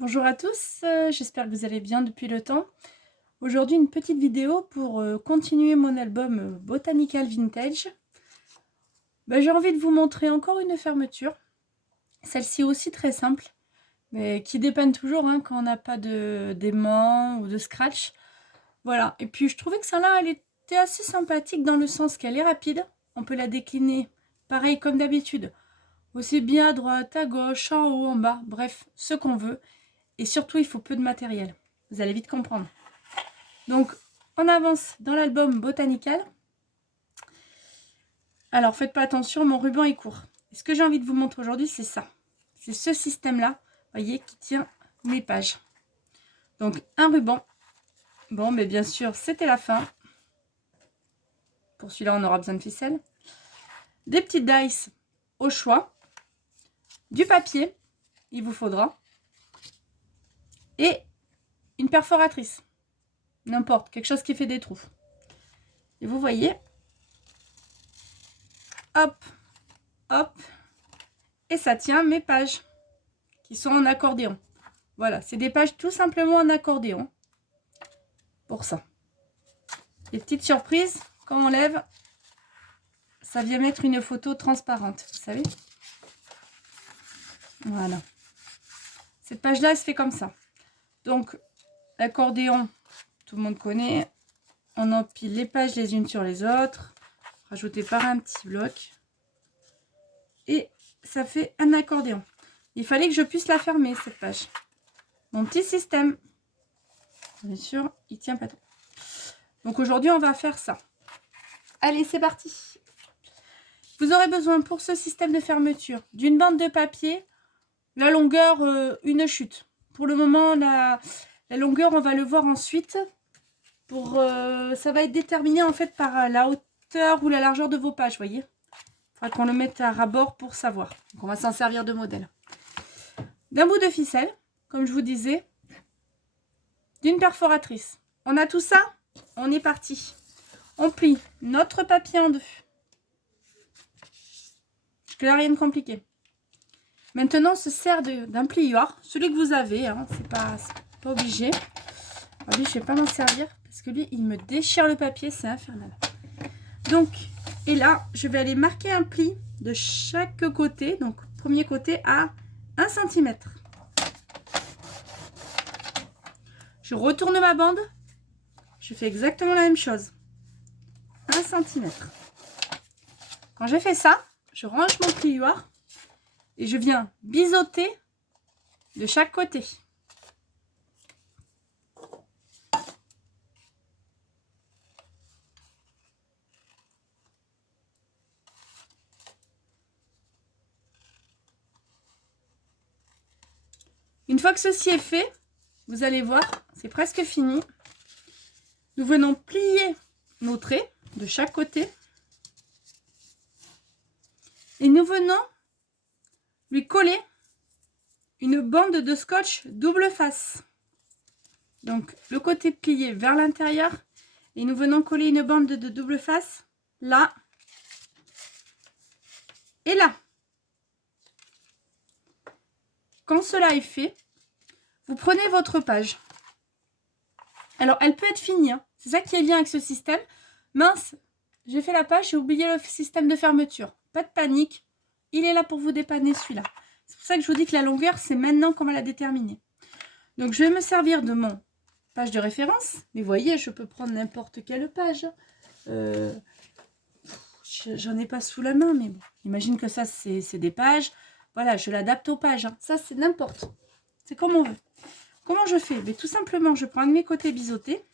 Bonjour à tous, j'espère que vous allez bien depuis le temps. Aujourd'hui, une petite vidéo pour continuer mon album Botanical Vintage. J'ai envie de vous montrer encore une fermeture. Celle-ci aussi très simple, mais qui dépanne toujours quand on n'a pas d'aimant ou de scratch. Voilà, et puis je trouvais que celle-là, elle était assez sympathique dans le sens qu'elle est rapide. On peut la décliner pareil comme d'habitude, aussi bien à droite, à gauche, en haut, en bas, bref, ce qu'on veut. Et surtout, il faut peu de matériel. Vous allez vite comprendre. Donc, on avance dans l'album Botanical. Alors, faites pas attention, mon ruban est court. Et ce que j'ai envie de vous montrer aujourd'hui, c'est ça. C'est ce système-là, voyez, qui tient mes pages. Donc, un ruban. Bon, mais bien sûr, c'était la fin. Pour celui-là, on aura besoin de ficelle. Des petites dice au choix. Du papier, il vous faudra. Et une perforatrice. N'importe, quelque chose qui fait des trous. Et vous voyez, hop, hop, et ça tient mes pages qui sont en accordéon. Voilà, c'est des pages tout simplement en accordéon. Pour ça. Les petites surprises, quand on lève, ça vient mettre une photo transparente, vous savez. Voilà. Cette page-là, elle se fait comme ça. Donc, l'accordéon, tout le monde connaît. On empile les pages les unes sur les autres. Rajouter par un petit bloc. Et ça fait un accordéon. Il fallait que je puisse la fermer, cette page. Mon petit système. Bien sûr, il tient pas tout. Donc aujourd'hui, on va faire ça. Allez, c'est parti. Vous aurez besoin pour ce système de fermeture d'une bande de papier. La longueur, une chute. Pour le moment, la longueur, on va le voir ensuite. Ça va être déterminé en fait par la hauteur ou la largeur de vos pages, voyez. Il faudra qu'on le mette à ras-bord pour savoir. Donc on va s'en servir de modèle. D'un bout de ficelle, comme je vous disais, d'une perforatrice. On a tout ça, on est parti. On plie notre papier en deux. Jusque-là, rien de compliqué. Maintenant, on se sert d'un plioir, celui que vous avez, c'est pas obligé. Alors lui, je ne vais pas m'en servir parce que lui, il me déchire le papier, c'est infernal. Donc, et là, je vais aller marquer un pli de chaque côté, donc premier côté à 1 cm. Je retourne ma bande, je fais exactement la même chose. 1 cm. Quand j'ai fait ça, je range mon plioir et je viens biseauter de chaque côté. Une fois que ceci est fait, vous allez voir, c'est presque fini. Nous venons plier nos traits de chaque côté. Et nous venons lui coller une bande de scotch double face. Donc le côté plié vers l'intérieur. Et nous venons coller une bande de double face là et là. Quand cela est fait, vous prenez votre page. Alors, elle peut être finie. C'est ça qui est bien avec ce système. Mince, j'ai fait la page, j'ai oublié le système de fermeture. Pas de panique. Il est là pour vous dépanner celui-là. C'est pour ça que je vous dis que la longueur, c'est maintenant qu'on va la déterminer. Donc, je vais me servir de mon page de référence. Mais vous voyez, je peux prendre n'importe quelle page. J'en ai pas sous la main, mais bon. Imagine que ça, c'est des pages. Voilà, je l'adapte aux pages. Ça, c'est n'importe. C'est comme on veut. Comment je fais? Tout simplement, je prends un de mes côtés biseautés.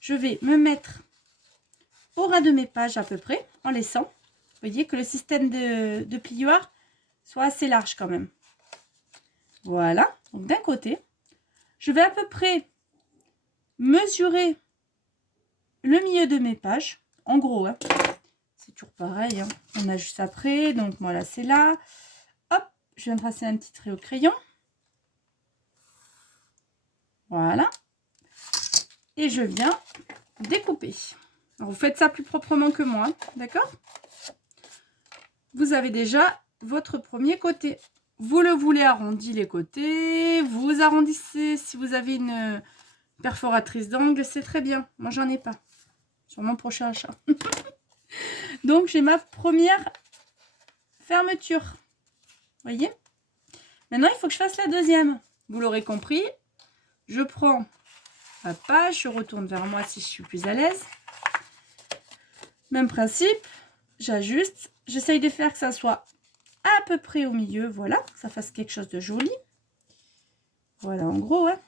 Je vais me mettre au ras de mes pages à peu près, en laissant. Vous voyez que le système de plioir soit assez large quand même. Voilà. Donc d'un côté, je vais à peu près mesurer le milieu de mes pages. En gros, c'est toujours pareil. On ajuste après. Donc voilà, c'est là. Hop, je viens tracer un petit trait au crayon. Voilà. Et je viens découper. Alors, vous faites ça plus proprement que moi, d'accord? Vous avez déjà votre premier côté. vous le voulez arrondi les côtés, vous arrondissez. Si vous avez une perforatrice d'angle, c'est très bien. Moi, j'en ai pas. Sur mon prochain achat. Donc, j'ai ma première fermeture. Voyez? Maintenant, il faut que je fasse la deuxième. Vous l'aurez compris. Je prends ma page, je retourne vers moi si je suis plus à l'aise. Même principe, j'ajuste. J'essaye de faire que ça soit à peu près au milieu. Voilà, que ça fasse quelque chose de joli. Voilà, en gros, hein.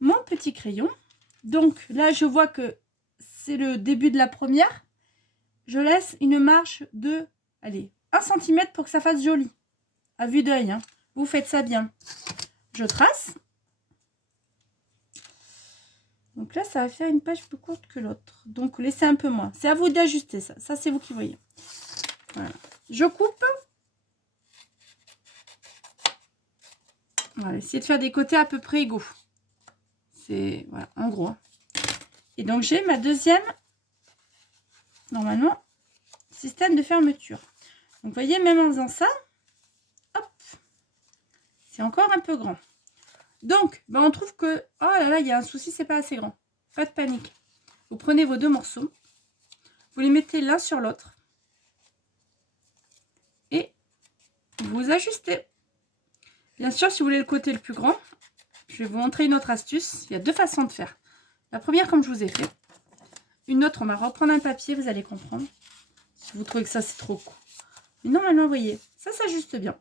Mon petit crayon. Donc, là, je vois que c'est le début de la première. Je laisse une marge de, allez, 1 cm pour que ça fasse joli. À vue d'œil, hein. Vous faites ça bien. Je trace. Donc là, ça va faire une page plus courte que l'autre. Donc, laissez un peu moins. C'est à vous d'ajuster ça. Ça, c'est vous qui voyez. Voilà. Je coupe. Voilà, essayez de faire des côtés à peu près égaux. C'est, voilà, en gros. Et donc, j'ai ma deuxième, normalement, système de fermeture. Donc, vous voyez, même en faisant ça, hop, c'est encore un peu grand. Donc, ben, on trouve que, oh là là, il y a un souci, c'est pas assez grand. Pas de panique. Vous prenez vos deux morceaux, vous les mettez l'un sur l'autre et vous ajustez. Bien sûr, si vous voulez le côté le plus grand, je vais vous montrer une autre astuce. Il y a deux façons de faire. La première, comme je vous ai fait. Une autre, on va reprendre un papier, vous allez comprendre. Si vous trouvez que ça, c'est trop court. Mais normalement, vous voyez, ça s'ajuste bien.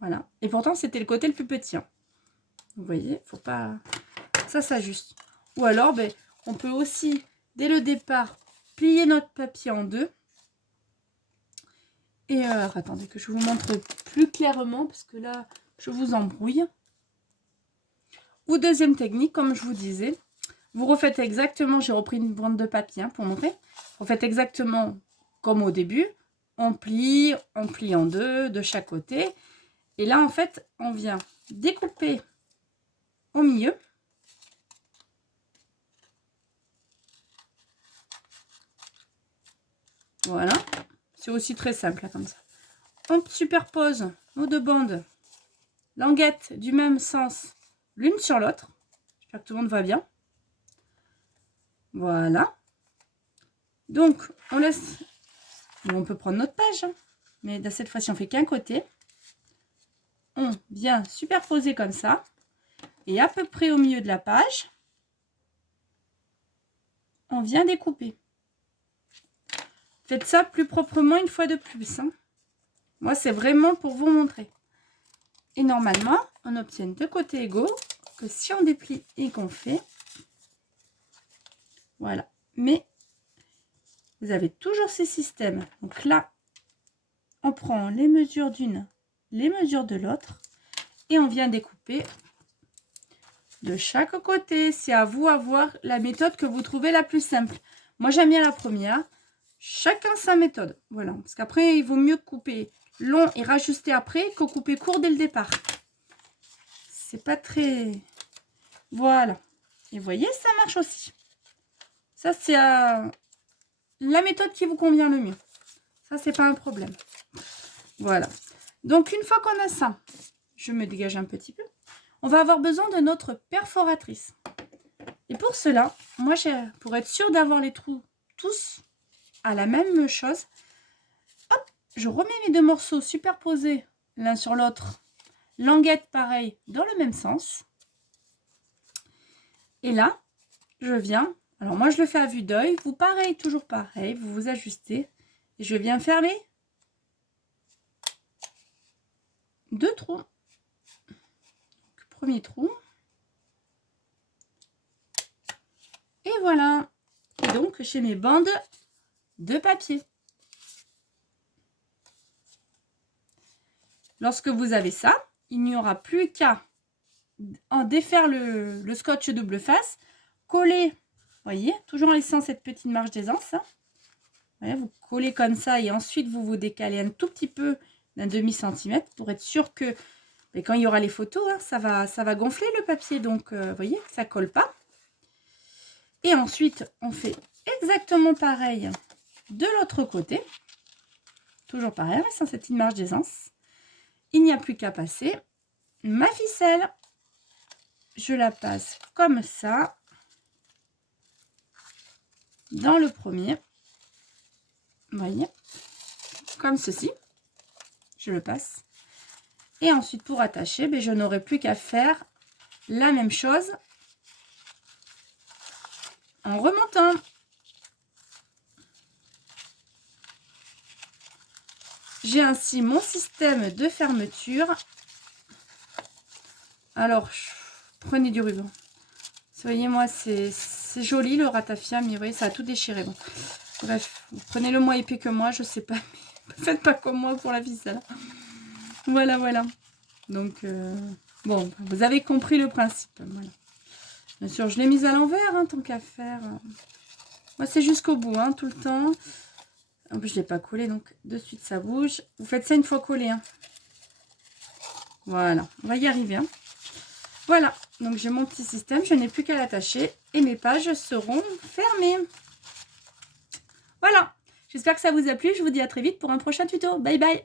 Voilà. Et pourtant, c'était le côté le plus petit. Hein. Vous voyez, faut pas... Ça s'ajuste. Ou alors, ben, on peut aussi, dès le départ, plier notre papier en deux. Et attendez que je vous montre plus clairement, parce que là, je vous embrouille. Ou deuxième technique, comme je vous disais, vous refaites exactement, j'ai repris une bande de papier hein, pour montrer. Vous refaites exactement comme au début. On plie en deux de chaque côté. Et là, en fait, on vient découper au milieu. Voilà. C'est aussi très simple, là, comme ça. On superpose nos deux bandes languettes du même sens, l'une sur l'autre. J'espère que tout le monde va bien. Voilà. Donc, on laisse... Bon, on peut prendre notre page, hein, mais de cette fois-ci, on fait qu'un côté. On vient superposer comme ça. Et à peu près au milieu de la page, on vient découper. Faites ça plus proprement une fois de plus. Hein. Moi, c'est vraiment pour vous montrer. Et normalement, on obtient deux côtés égaux que si on déplie et qu'on fait. Voilà. Mais vous avez toujours ces systèmes. Donc là, on prend les mesures d'une, les mesures de l'autre. Et on vient découper de chaque côté. C'est à vous à voir la méthode que vous trouvez la plus simple. Moi, j'aime bien la première. Chacun sa méthode. Voilà. Parce qu'après, il vaut mieux couper long et rajuster après que couper court dès le départ. C'est pas très... Voilà. Et vous voyez, ça marche aussi. Ça, c'est la méthode qui vous convient le mieux. Ça, c'est pas un problème. Voilà. Donc, une fois qu'on a ça, je me dégage un petit peu. On va avoir besoin de notre perforatrice. Et pour cela, moi, pour être sûre d'avoir les trous tous à la même chose, hop, je remets mes deux morceaux superposés l'un sur l'autre. Languette, pareil, dans le même sens. Et là, je viens... Alors, moi, je le fais à vue d'œil. Vous, pareil, toujours pareil. Vous vous ajustez. Et je viens fermer deux trous. Donc, premier trou. Et voilà. Et donc, j'ai mes bandes de papier. Lorsque vous avez ça, il n'y aura plus qu'à en défaire le scotch double face, coller, voyez, toujours en laissant cette petite marge d'aisance. Voyez, vous collez comme ça et ensuite vous vous décalez un tout petit peu d'un demi-centimètre pour être sûr que quand il y aura les photos, hein, ça va gonfler le papier. Donc, vous voyez, ça ne colle pas. Et ensuite, on fait exactement pareil de l'autre côté. toujours pareil, sans cette petite marge d'aisance. Il n'y a plus qu'à passer ma ficelle. Je la passe comme ça dans le premier. Vous voyez, comme ceci. Je le passe. Et ensuite, pour attacher, je n'aurai plus qu'à faire la même chose en remontant. J'ai ainsi mon système de fermeture. Alors, prenez du ruban. Voyez-moi, c'est joli le ratafia, mais vous voyez, ça a tout déchiré. Bon. Bref, vous prenez le moins épais que moi, je sais pas, mais faites pas comme moi pour la ficelle. Voilà, voilà. Donc, bon, vous avez compris le principe. Voilà. Bien sûr, je l'ai mise à l'envers, hein, tant qu'à faire. Moi, c'est jusqu'au bout, hein, tout le temps. En plus, je ne l'ai pas collé, donc de suite, ça bouge. Vous faites ça une fois collé. Hein. Voilà, on va y arriver. Hein. Voilà, donc j'ai mon petit système. Je n'ai plus qu'à l'attacher et mes pages seront fermées. Voilà, j'espère que ça vous a plu. Je vous dis à très vite pour un prochain tuto. Bye bye.